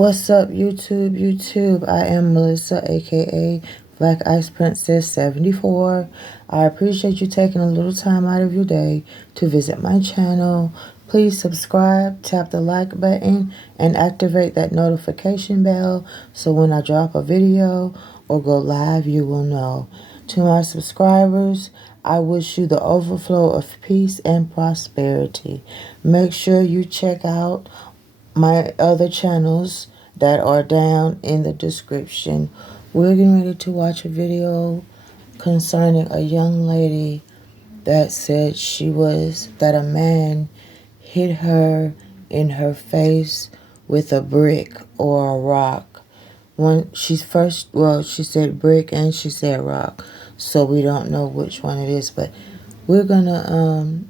What's up, YouTube? I am Melissa, aka Black Ice Princess 74. I appreciate you taking a little time out of your day to visit my channel. Please subscribe, tap the like button, and activate that notification bell so when I drop a video or go live, you will know. To my subscribers, I wish you the overflow of peace and prosperity. Make sure you check out my other channels that are down in the description. We're getting ready to watch a video concerning a young lady that said that a man hit her in her face with a brick or a rock. She said brick and she said rock, so we don't know which one it is, but we're gonna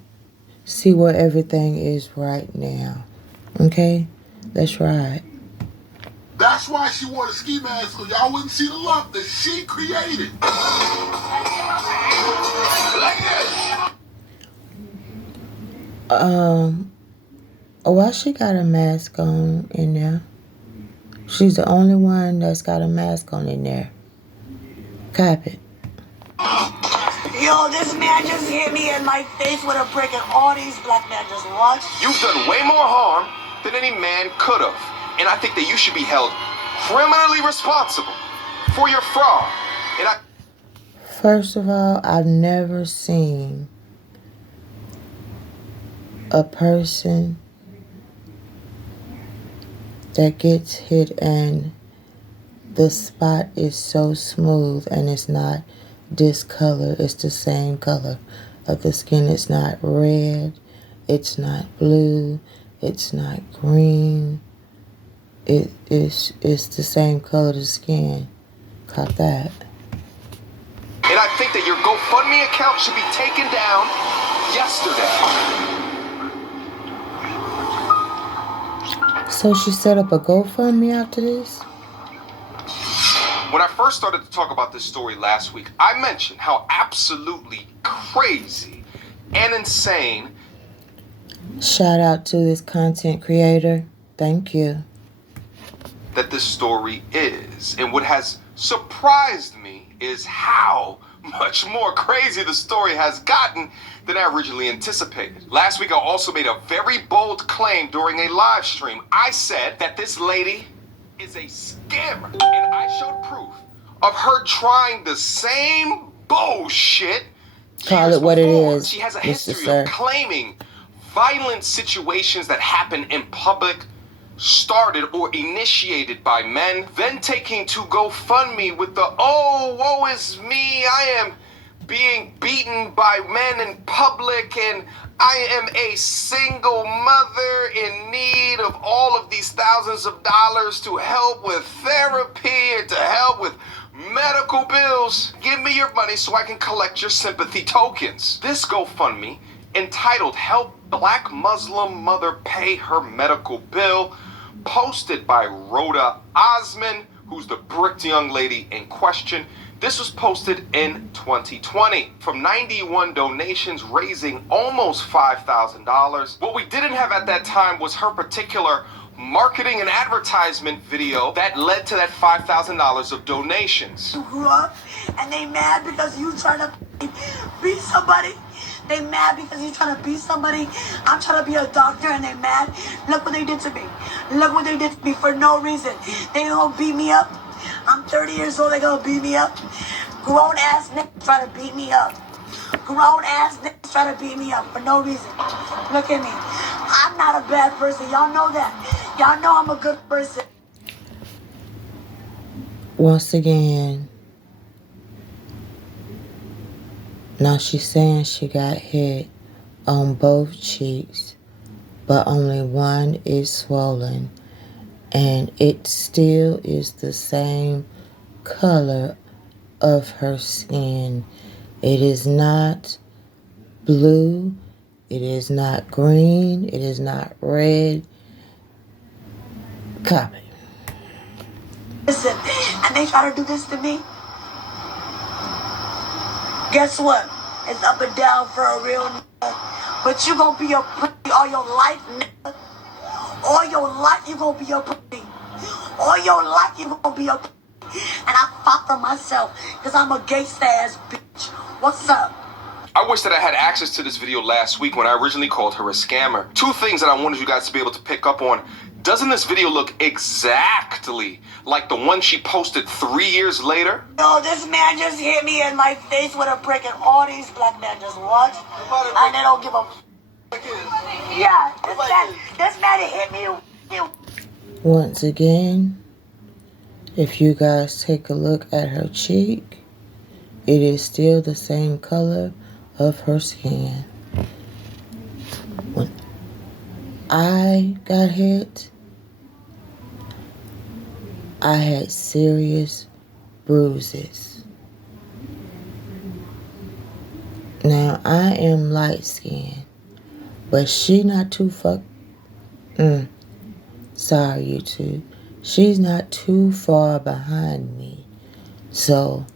see where everything is right now. Okay, let's ride. That's why she wore the ski mask, so y'all wouldn't see the lump that she created. Why she got a mask on in there? She's the only one that's got a mask on in there. Cop it. Yo, this man just hit me in my face with a brick, and all these black men just watch. You've done way more harm than any man could have. And I think that you should be held criminally responsible for your fraud. First of all, I've never seen a person that gets hit and the spot is so smooth and it's not discolored. It's the same color of the skin. It's not red. It's not blue. It's not green. It's the same color of the skin. Caught that. And I think that your GoFundMe account should be taken down yesterday. So she set up a GoFundMe after this? When I first started to talk about this story last week, I mentioned how absolutely crazy and insane. Shout out to this content creator. Thank you. That this story is. And what has surprised me is how much more crazy the story has gotten than I originally anticipated. Last week, I also made a very bold claim during a live stream. I said that this lady is a scammer, and I showed proof of her trying the same bullshit. Call it what it is. She has a history of claiming violent situations that happen in public started or initiated by men, then taking to GoFundMe with the, oh, woe is me, I am being beaten by men in public, and I am a single mother in need of all of these thousands of dollars to help with therapy and to help with medical bills. Give me your money so I can collect your sympathy tokens. This GoFundMe, entitled Help Black Muslim Mother Pay Her Medical Bill, posted by Rhoda Osman, who's the bricked young lady in question. This was posted in 2020 from 91 donations, raising almost $5,000. What we didn't have at that time was her particular marketing and advertisement video that led to that $5,000 of donations. You grew up and they mad because you trying to beat somebody. They mad because you trying to beat somebody. I'm trying to be a doctor and they mad. Look what they did to me. Look what they did to me for no reason. They gonna beat me up. I'm 30 years old, they gonna beat me up. Grown ass niggas try to beat me up. Grown ass niggas try to beat me up for no reason. Look at me. I'm not a bad person. Y'all know that. Y'all know I'm a good person. Once again, now she's saying she got hit on both cheeks, but only one is swollen, and it still is the same color of her skin. It is not blue, it is not green, it is not red. Copy. Listen, and they try to do this to me. Guess what? It's up and down for a real nigga. But you gonna be a pretty all your life, nigga. All your life you gonna be a pretty. All your life you gonna be a and I fought for myself because I'm a gangsta ass bitch. What's up? I wish that I had access to this video last week when I originally called her a scammer. Two things that I wanted you guys to be able to pick up on. Doesn't this video look exactly like the one she posted 3 years later? Yo, this man just hit me in my face with a brick and all these black men just watch and they don't give a yeah, this man hit me. Once again, if you guys take a look at her cheek, it is still the same color of her skin. When I got hit, I had serious bruises. Now, I am light skinned, but she not too sorry, YouTube. She's not too far behind me. So,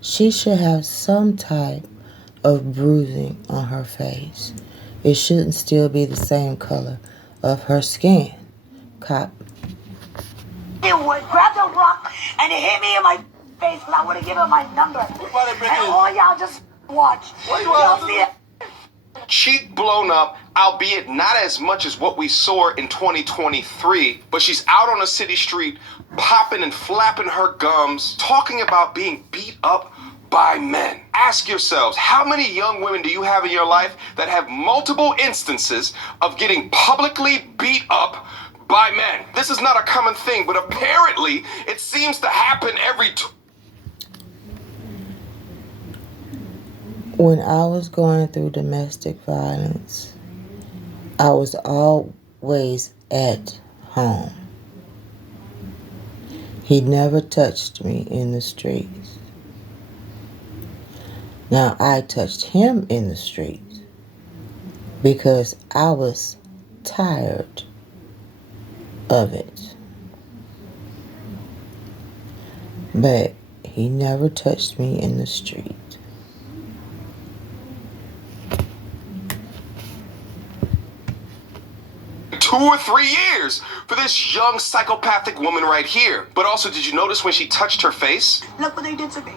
she should have some type of bruising on her face. It shouldn't still be the same color of her skin. Cop. He would grab the rock and it hit me in my face because I would have given my number. And all y'all just watch. Y'all see it? Cheek blown up, albeit not as much as what we saw in 2023, but she's out on a city street, popping and flapping her gums, talking about being beat up by men. Ask yourselves, how many young women do you have in your life that have multiple instances of getting publicly beat up by men? This is not a common thing, but apparently it seems to happen every When I was going through domestic violence, I was always at home. He never touched me in the streets. Now, I touched him in the streets because I was tired of it. But he never touched me in the street. 2 or 3 years for this young psychopathic woman right here. But also, did you notice when she touched her face? Look what they did to me.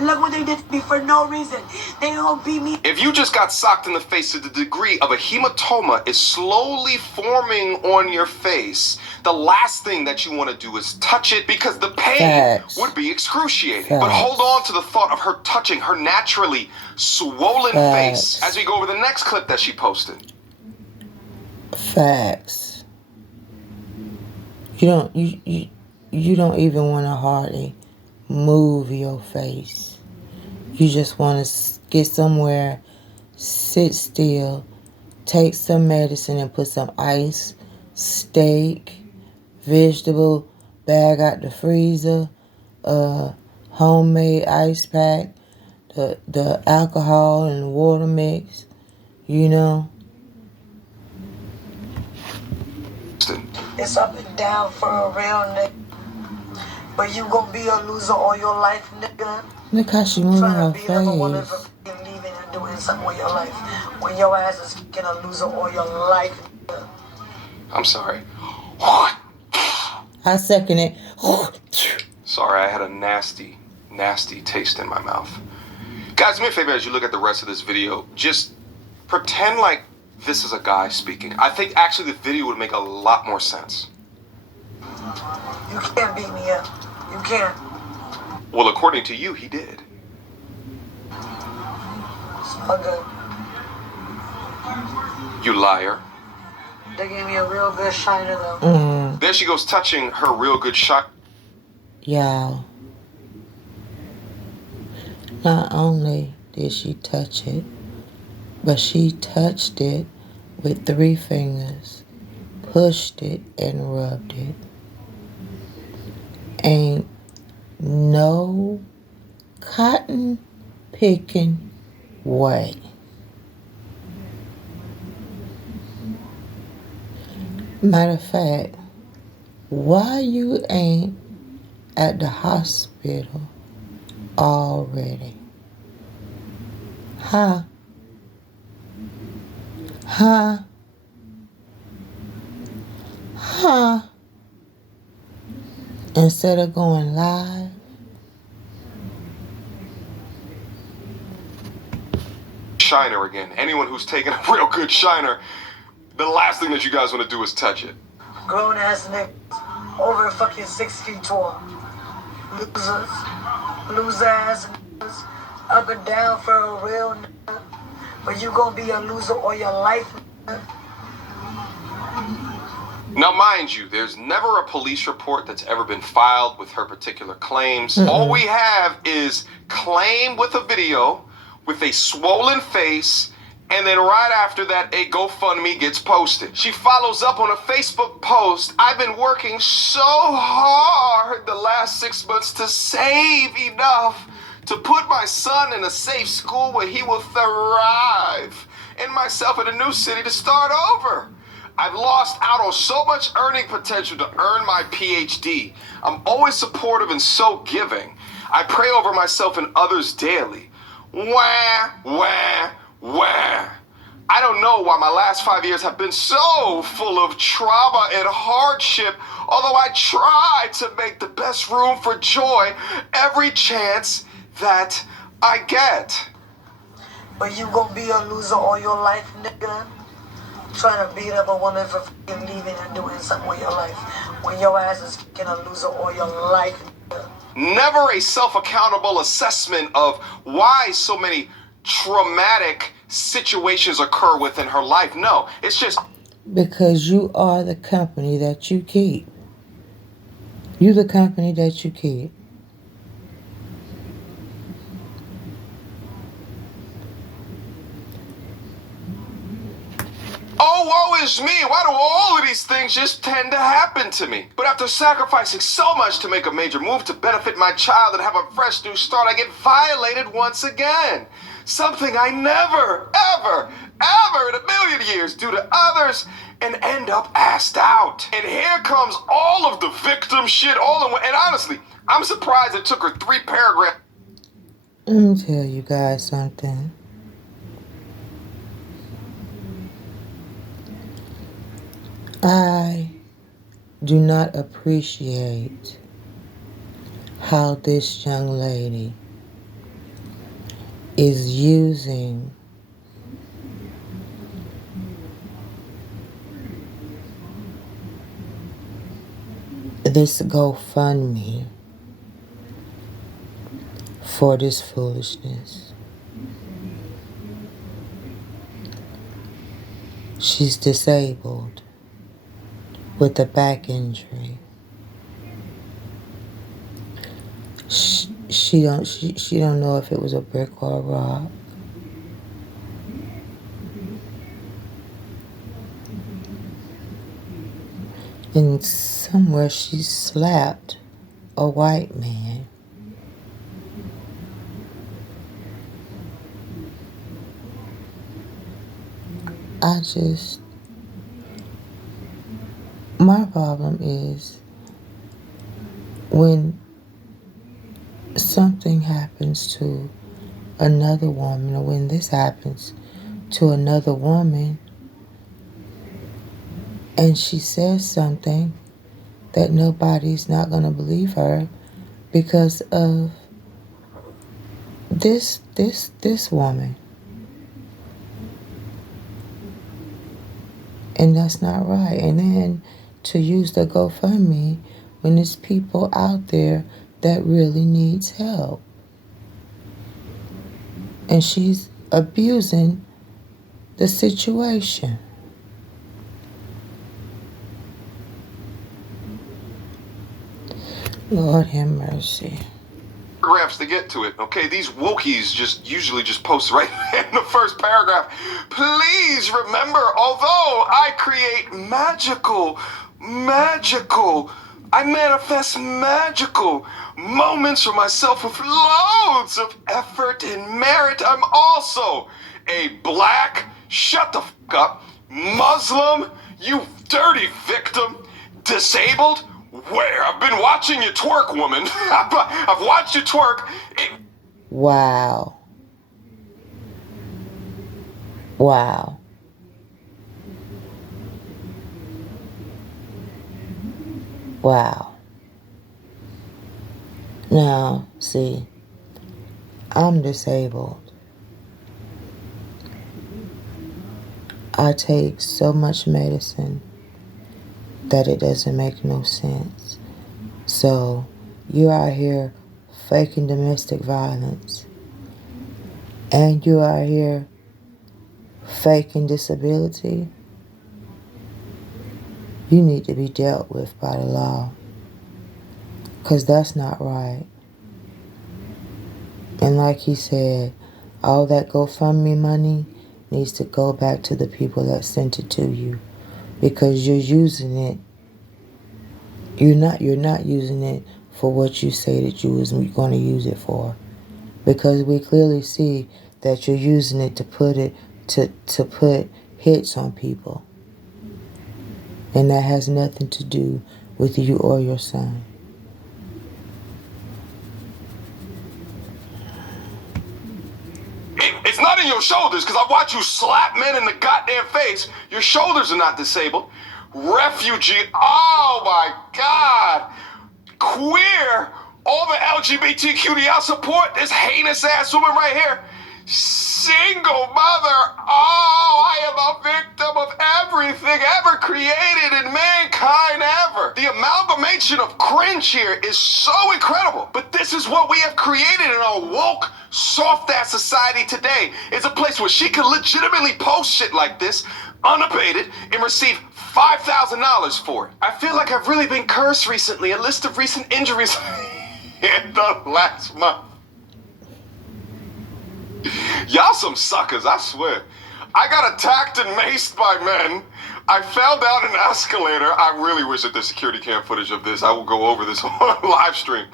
Look what they did to me for no reason. They don't beat me. If you just got socked in the face to the degree of a hematoma is slowly forming on your face, the last thing that you want to do is touch it because the pain Facts. would be excruciating. Facts. But hold on to the thought of her touching her naturally swollen Facts. face as we go over the next clip that she posted. Facts. You don't even want to hardly move your face. You just want to get somewhere, sit still, take some medicine and put some ice, steak, vegetable bag out the freezer, homemade ice pack, the alcohol and the water mix, you know. It's up and down for a real nigga. But you gonna be a loser all your life, nigga. Look how she moving her Trying to be the woman for face. leaving and doing something with your life. When your ass is fucking a loser all your life, nigga. I'm sorry. I second it. Sorry, I had a nasty, nasty taste in my mouth. Guys, do me a favor as you look at the rest of this video. Just pretend like this is a guy speaking. I think actually the video would make a lot more sense. You can't beat me up. You can't. Well, according to you, he did. It's all good. You liar. They gave me a real good shiner though. There she goes touching her real good shot. Y'all. Not only did she touch it, but she touched it with 3 fingers, pushed it and rubbed it. Ain't no cotton picking way. Matter of fact, why you ain't at the hospital already? Huh? Huh? Huh? instead of going live. Shiner again. Anyone who's taken a real good shiner, the last thing that you guys want to do is touch it. Grown ass niggas over fucking 6 feet tall. Losers. Loser ass niggas. Up and down for a real nigga. But you gonna be a loser all your life, nigga. Now, mind you, there's never a police report that's ever been filed with her particular claims. All we have is claim with a video with a swollen face, and then right after that, a GoFundMe gets posted. She follows up on a Facebook post. I've been working so hard the last 6 months to save enough to put my son in a safe school where he will thrive, and myself in a new city to start over. I've lost out on so much earning potential to earn my PhD. I'm always supportive and so giving. I pray over myself and others daily. Wah, wah, wah. I don't know why my last 5 years have been so full of trauma and hardship, although I try to make the best room for joy every chance that I get. But you gonna be a loser all your life, nigga. Trying to beat up a woman for fucking leaving and doing something with your life. When your ass is fucking a loser all your life, nigga. Never a self-accountable assessment of why so many traumatic situations occur within her life. No, it's just Because you are the company that you keep. You the company that you keep. oh, woe is me. Why do all of these things just tend to happen to me? But after sacrificing so much to make a major move to benefit my child and have a fresh new start, I get violated once again. Something I never, ever, ever in a million years do to others and end up asked out. And here comes all of the victim shit all in one. And honestly, I'm surprised it took her 3 paragraphs. Let me tell you guys something. I do not appreciate how this young lady is using this GoFundMe for this foolishness. She's disabled with a back injury. She don't know if it was a brick or a rock. And somewhere she slapped a white man. My problem is when something happens to another woman, or when this happens to another woman, and she says something that nobody's not going to believe her because of this woman. And that's not right. And then to use the GoFundMe when there's people out there that really needs help. And she's abusing the situation. Lord have mercy. Paragraphs to get to it. Okay, these wokies usually just post right in the first paragraph. Please remember, although I create I manifest magical moments for myself with loads of effort and merit, I'm also a black, shut the fuck up, Muslim, you dirty victim, disabled. Where? I've been watching you twerk, woman. I've watched you twerk. Wow. Wow. Wow. Now, see, I'm disabled. I take so much medicine that it doesn't make no sense. So, you're out here faking domestic violence, and you are here faking disability. You need to be dealt with by the law, because that's not right. And like he said, all that GoFundMe money needs to go back to the people that sent it to you, because you're using it. You're not using it for what you say that you was going to use it for, because we clearly see that you're using it to put hits on people, and that has nothing to do with you or your son. It's not in your shoulders, because I watch you slap men in the goddamn face. Your shoulders are not disabled. Refugee, oh my God. Queer, all the LGBTQDL support, this heinous ass woman right here. Single mother, oh, I am a victim of everything ever created in mankind ever. The amalgamation of cringe here is so incredible. But this is what we have created in our woke, soft-ass society today. It's a place where she can legitimately post shit like this, unabated, and receive $5,000 for it. I feel like I've really been cursed recently. A list of recent injuries in the last month. Y'all some suckers, I swear. I got attacked and maced by men. I fell down an escalator. I really wish that there's security cam footage of this. I will go over this on live stream.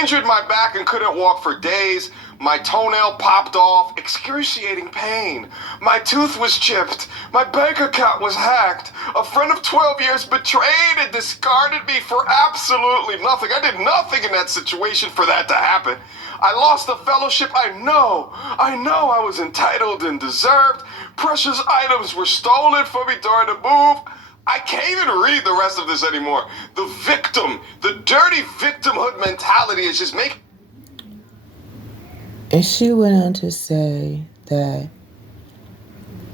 Injured my back and couldn't walk for days. My toenail popped off. Excruciating pain. My tooth was chipped. My bank account was hacked. A friend of 12 years betrayed and discarded me for absolutely nothing. I did nothing in that situation for that to happen. I lost the fellowship I know I was entitled and deserved. Precious items were stolen from me during the move. I can't even read the rest of this anymore. The victim, the dirty victimhood mentality is just making... And she went on to say that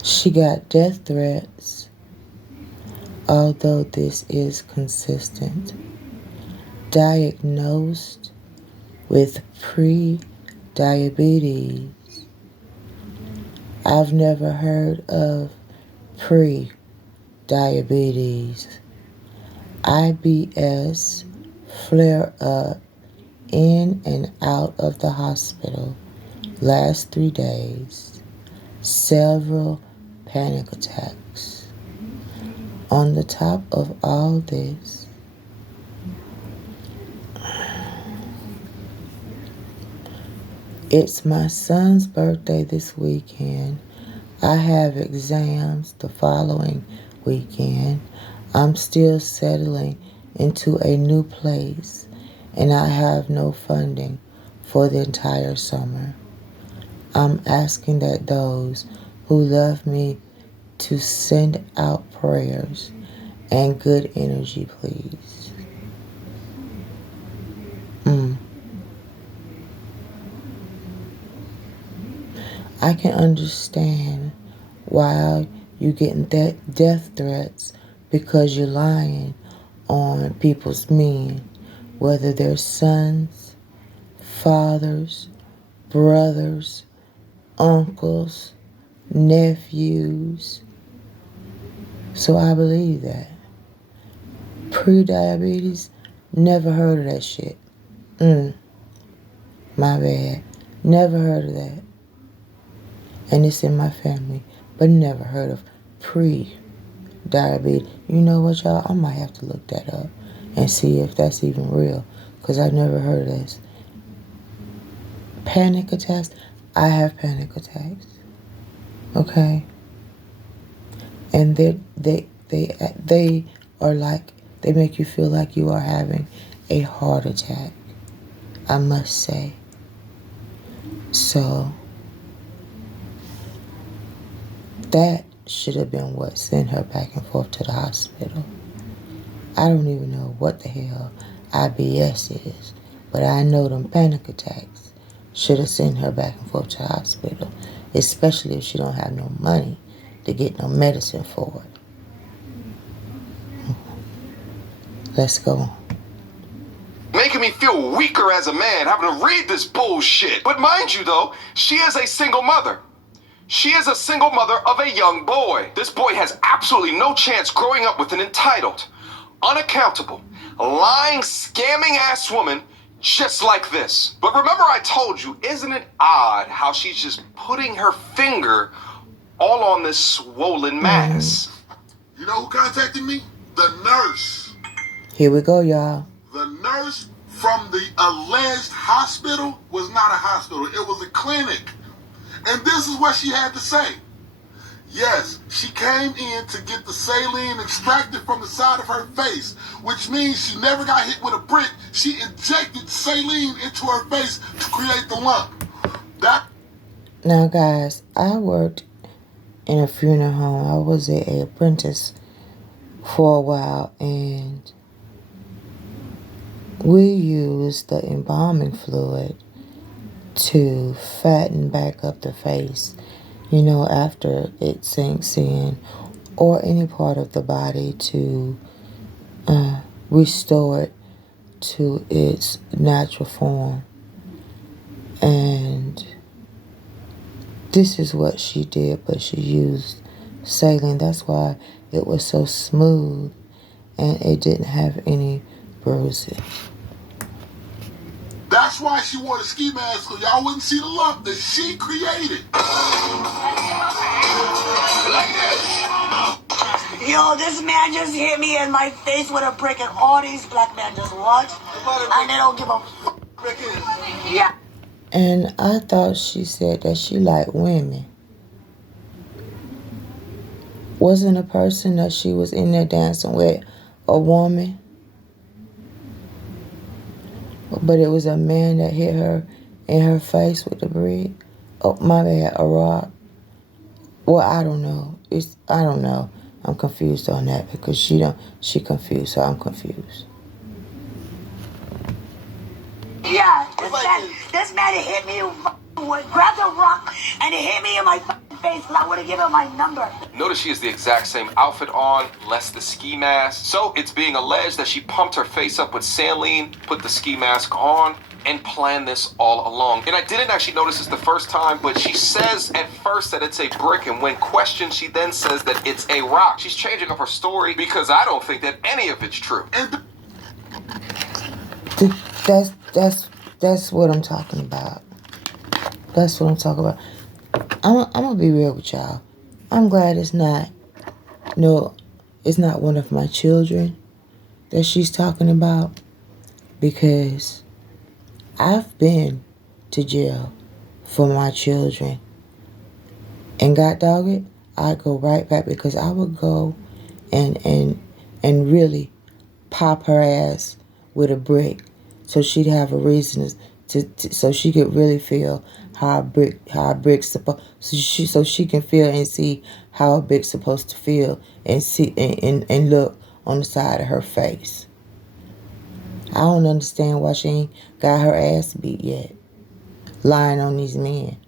she got death threats, although this is consistent. Diagnosed with pre-diabetes. I've never heard of pre-diabetes. IBS, flare up, in and out of the hospital, last 3 days, several panic attacks. On the top of all this, it's my son's birthday this weekend. I have exams the following weekend. I'm still settling into a new place, and I have no funding for the entire summer. I'm asking that those who love me to send out prayers and good energy, please. I can understand why you're getting death threats, because you're lying on people's men, whether they're sons, fathers, brothers, uncles, nephews. So I believe that. Pre-diabetes, never heard of that shit. My bad. Never heard of that. And it's in my family, but never heard of pre-diabetes. You know what, y'all? I might have to look that up and see if that's even real, because I've never heard of this. Panic attacks? I have panic attacks. Okay? And they are like, they make you feel like you are having a heart attack, I must say. So that should have been what sent her back and forth to the hospital. I don't even know what the hell IBS is, But I know them panic attacks should have sent her back and forth to the hospital, especially if she don't have no money to get no medicine for it. Let's go on. Making me feel weaker as a man having to read this bullshit. But mind you though, she is a single mother. She is a single mother of a young boy. This boy has absolutely no chance growing up with an entitled, unaccountable, lying, scamming ass woman just like this. But remember I told you, isn't it odd how she's just putting her finger all on this swollen mass? You know who contacted me? The nurse. Here we go, y'all. The nurse from the alleged hospital was not a hospital. It was a clinic. And this is what she had to say. Yes, she came in to get the saline extracted from the side of her face, which means she never got hit with a brick. She injected saline into her face to create the lump. Now, guys, I worked in a funeral home. I was an apprentice for a while, and we used the embalming fluid to fatten back up the face, you know, after it sinks in, or any part of the body to restore it to its natural form. And this is what she did, but she used saline. That's why it was so smooth and it didn't have any bruises. That's why she wore the ski mask, so y'all wouldn't see the lump that she created. Like this. Yo, this man just hit me in my face with a brick, and all these black men just watch, and they don't give a fuck. Yeah. And I thought she said that she liked women. Wasn't a person that she was in there dancing with a woman? But it was a man that hit her in her face with the brick. Oh, my bad, a rock. Well, I don't know. I don't know. I'm confused on that because she confused, so I'm confused. Yeah, this man hit me, grabbed a rock, and he hit me in my face, and I would have given him my number. Notice she has the exact same outfit on, less the ski mask. So it's being alleged that she pumped her face up with saline, put the ski mask on, and planned this all along. And I didn't actually notice this the first time, but she says at first that it's a brick, and when questioned, she then says that it's a rock. She's changing up her story because I don't think that any of it's true. That's what I'm talking about. That's what I'm talking about. I'm gonna be real with y'all. I'm glad it's not one of my children that she's talking about, because I've been to jail for my children, and God dog it, I'd go right back, because I would go and really pop her ass with a brick, so she'd have a reason so she could really feel how a brick's supposed, so she can feel and see how a brick's supposed to feel and see and look on the side of her face. I don't understand why she ain't got her ass beat yet, lying on these men.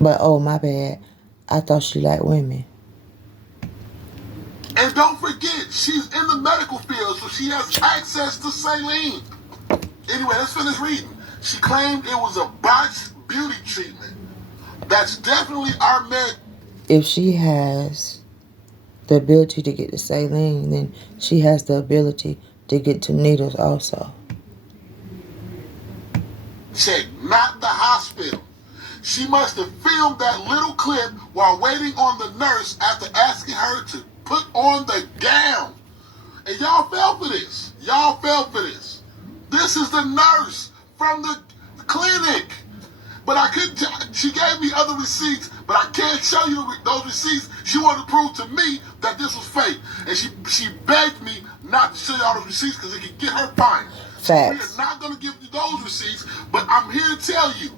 But oh, my bad, I thought she liked women. And don't forget, she's in the medical field, so she has access to saline. Anyway, let's finish reading. She claimed it was a botched beauty treatment. That's definitely our med. If she has the ability to get the saline, then she has the ability to get to needles also. Check, not the hospital. She must have filmed that little clip while waiting on the nurse after asking her to put on the gown. And y'all fell for this. Y'all fell for this. This is the nurse from the clinic. But I couldn't she gave me other receipts, but I can't show you those receipts. She wanted to prove to me that this was fake. And she begged me not to show you all those receipts because it could get her fined. So we are not going to give you those receipts, but I'm here to tell you,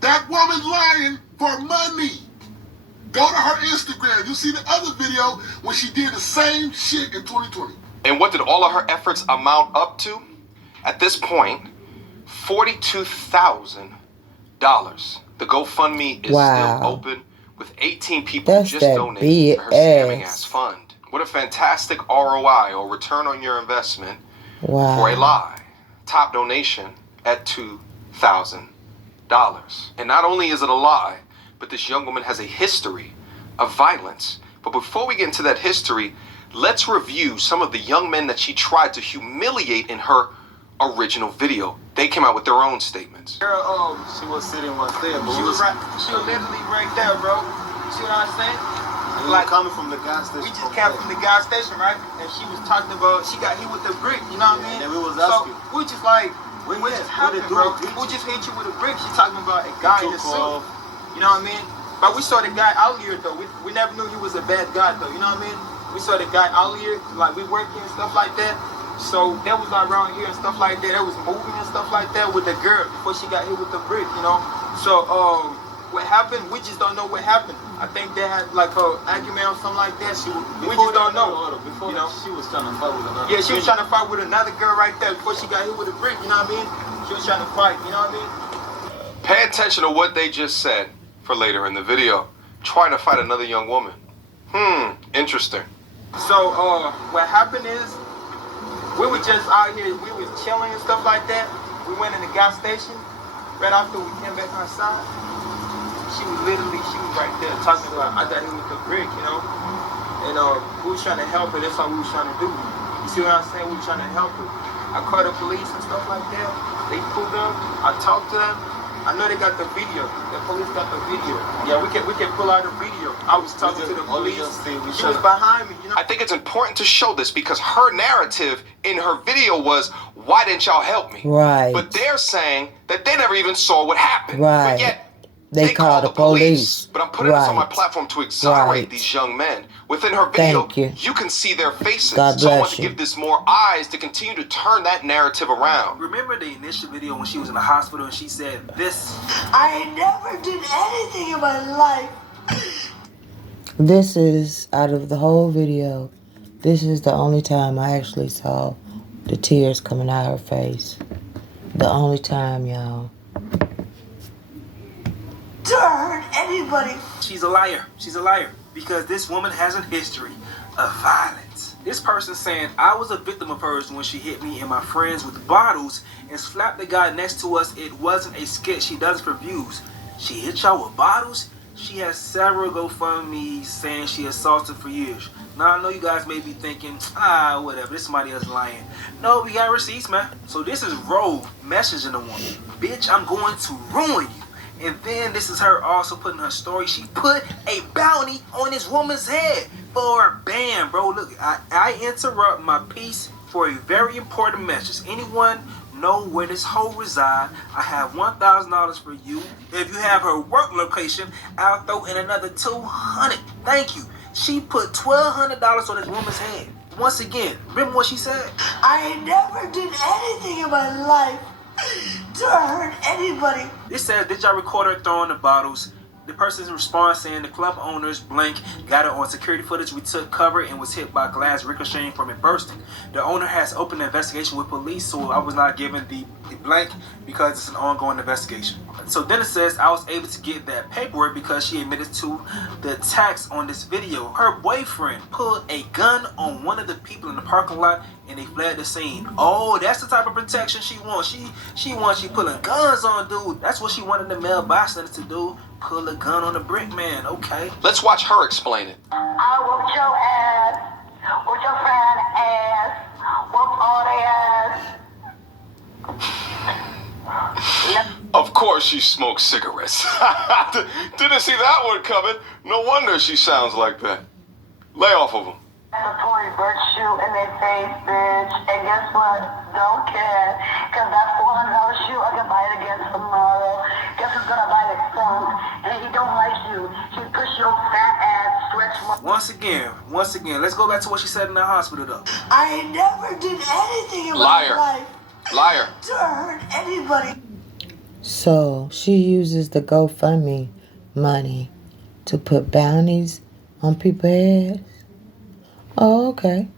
that woman's lying for money. Go to her Instagram. You'll see the other video when she did the same shit in 2020. And what did all of her efforts amount up to? At this point, $42,000. The GoFundMe is Wow. still open with 18 people That's just that donating to her scamming BS. ass fund. What a fantastic ROI, or return on your investment, Wow. for a lie. Top donation at $2,000. And not only is it a lie, but this young woman has a history of violence. But before we get into that history, let's review some of the young men that she tried to humiliate in her original video. They came out with their own statements. Girl, she was sitting one there, but she was literally right there, bro. You see what I'm saying? Like coming from the gas station. We just came from the gas station, right? And she was talking about she got hit with the brick, you know what I mean? And we was so asking. we just like, Where what you just at? Where the happened, bro? dude hit We you? just hit you with a brick. She talking about a guy in a Took suit. off. You know what I mean? But we saw the guy out here though. We never knew he was a bad guy though. You know what I mean? We saw the guy out here, like we working and stuff like that. So that was like around here and stuff like that. That was moving and stuff like that with the girl before she got hit with the brick. You know? So what happened? We just don't know what happened. I think they had like a argument or something like that. We just don't know. Before You know? she was trying to fight with another. Yeah, she was trying to fight with another girl right there before she got hit with a brick. You know what I mean? She was trying to fight. You know what I mean? Pay attention to what they just said for later in the video. Trying to fight another young woman. Interesting. So, what happened is, we were just out here, we was chilling and stuff like that. We went in the gas station. Right after we came back outside, she was right there talking about, I got hit with the brick, you know? And we was trying to help her, that's all we was trying to do. You see what I'm saying? We were trying to help her. I called the police and stuff like that. They pulled up, I talked to them. I know they got the video. The police got the video. Yeah, we can pull out the video. I was talking to the police. She was behind me, you know? I think it's important to show this because her narrative in her video was, why didn't y'all help me? Right. But they're saying that they never even saw what happened. Right. But yet, They called the police. But I'm putting this on my Right. platform to exonerate Right. these young men. Within her video, Thank you. can see their faces. God So I want bless to you. give this more eyes to continue to turn that narrative around. Remember the initial video when she was in the hospital and she said this? I never did anything in my life. This is, out of the whole video, this is the only time I actually saw the tears coming out of her face. The only time, y'all. To hurt anybody. She's a liar. She's a liar because this woman has a history of violence. This person saying I was a victim of hers when she hit me and my friends with bottles and slapped the guy next to us. It wasn't a skit. She does it for views. She hit y'all with bottles. She has several GoFundMes saying she assaulted for years. Now I know you guys may be thinking, whatever, this somebody else lying. No, we got receipts, man. So this is Rogue messaging the woman. Bitch, I'm going to ruin you. And then this is her also putting her story. She put a bounty on this woman's head for bam, bro. Look, I interrupt my piece for a very important message. Anyone know where this hoe reside? I have $1,000 for you. If you have her work location, I'll throw in another $200. Thank you. She put $1,200 on this woman's head. Once again, remember what she said? I never did anything in my life to hurt anybody. This says, did y'all record her throwing the bottles? The person's response saying the club owners blank got it on security footage. We took cover and was hit by glass ricocheting from it bursting. The owner has opened an investigation with police, so I was not given the blank because it's an ongoing investigation. So then it says I was able to get that paperwork because she admitted to the attacks on this video. Her boyfriend pulled a gun on one of the people in the parking lot and they fled the scene. Oh, that's the type of protection she wants. She wants you pulling guns on dude. That's what she wanted the male bystander to do. Pull a gun on a brick man. Okay. Let's watch her explain it. I whooped your ass, whooped your friend ass, whooped all their ass. Of course she smokes cigarettes. Didn't see that one coming. No wonder she sounds like that. Lay off of them. Mandatory bird shoe in their face, bitch. And guess what? Don't care. Cause that $400 shoe I can buy it again tomorrow. Guess who's gonna buy it from? And he don't like you. He push your fat ass stretch. Once again, let's go back to what she said in the hospital though. I never did anything in Liar. my life Liar. to hurt anybody. So she uses the GoFundMe money to put bounties on people's heads? Oh, okay.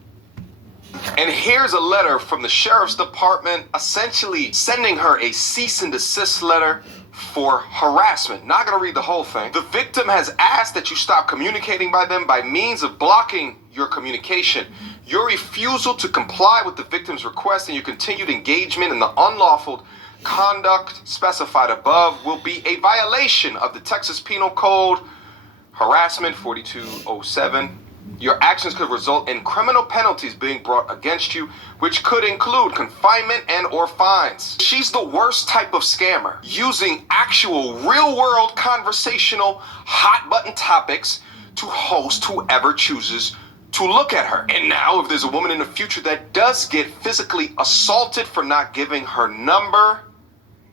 And here's a letter from the sheriff's department essentially sending her a cease and desist letter for harassment. Not going to read the whole thing. The victim has asked that you stop communicating by them by means of blocking your communication. Your refusal to comply with the victim's request and your continued engagement in the unlawful conduct specified above will be a violation of the Texas Penal Code, harassment 4207. Your actions could result in criminal penalties being brought against you, which could include confinement and or fines. She's the worst type of scammer, using actual real-world conversational hot-button topics to host whoever chooses to look at her. And now, if there's a woman in the future that does get physically assaulted for not giving her number,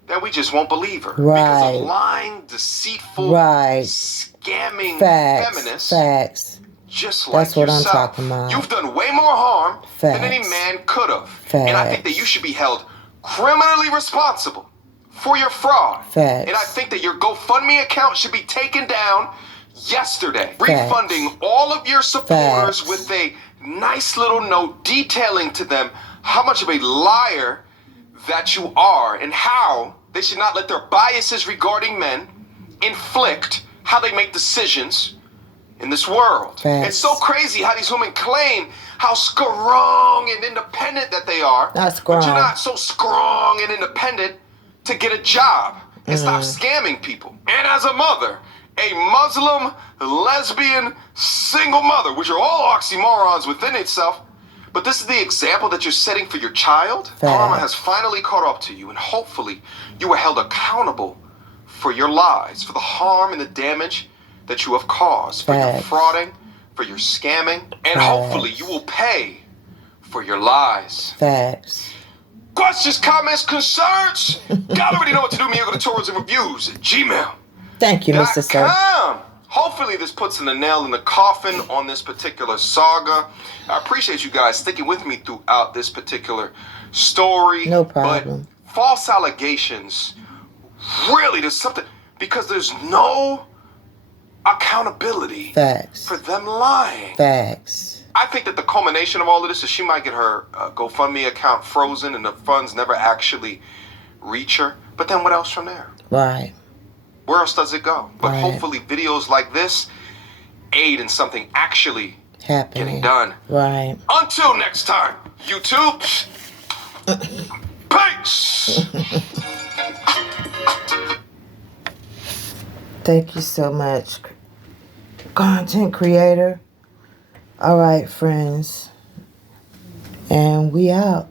then we just won't believe her. Because a lying, deceitful, scamming feminist. Facts. Just like That's what yourself. I'm talking about. You've done way more harm than any man could have. And I think that you should be held criminally responsible for your fraud. And I think that your GoFundMe account should be taken down yesterday. Refunding all of your supporters with a nice little note detailing to them how much of a liar that you are and how they should not let their biases regarding men inflict how they make decisions in this world. It's so crazy how these women claim how strong and independent that they are. But you're not so strong and independent to get a job and stop scamming people. And as a mother, a Muslim, lesbian, single mother, which are all oxymorons within itself, but this is the example that you're setting for your child. Karma has finally caught up to you, and hopefully you are held accountable for your lies, for the harm and the damage that you have caused, for your frauding, for your scamming, and hopefully you will pay for your lies. Questions, comments, concerns? Y'all already know what to do. Me, go to Tourism Reviews at Gmail. Thank you, Mr. Sir. Hopefully this puts in a nail in the coffin on this particular saga. I appreciate you guys sticking with me throughout this particular story. No problem. But false allegations, really, there's something, because there's no accountability for them lying. I think that the culmination of all of this is she might get her GoFundMe account frozen and the funds never actually reach her. But then what else from there? Where else does it go? But hopefully videos like this aid in something actually getting done. Until next time, YouTube. Peace. Thank you so much, content creator. All right, friends. And we out.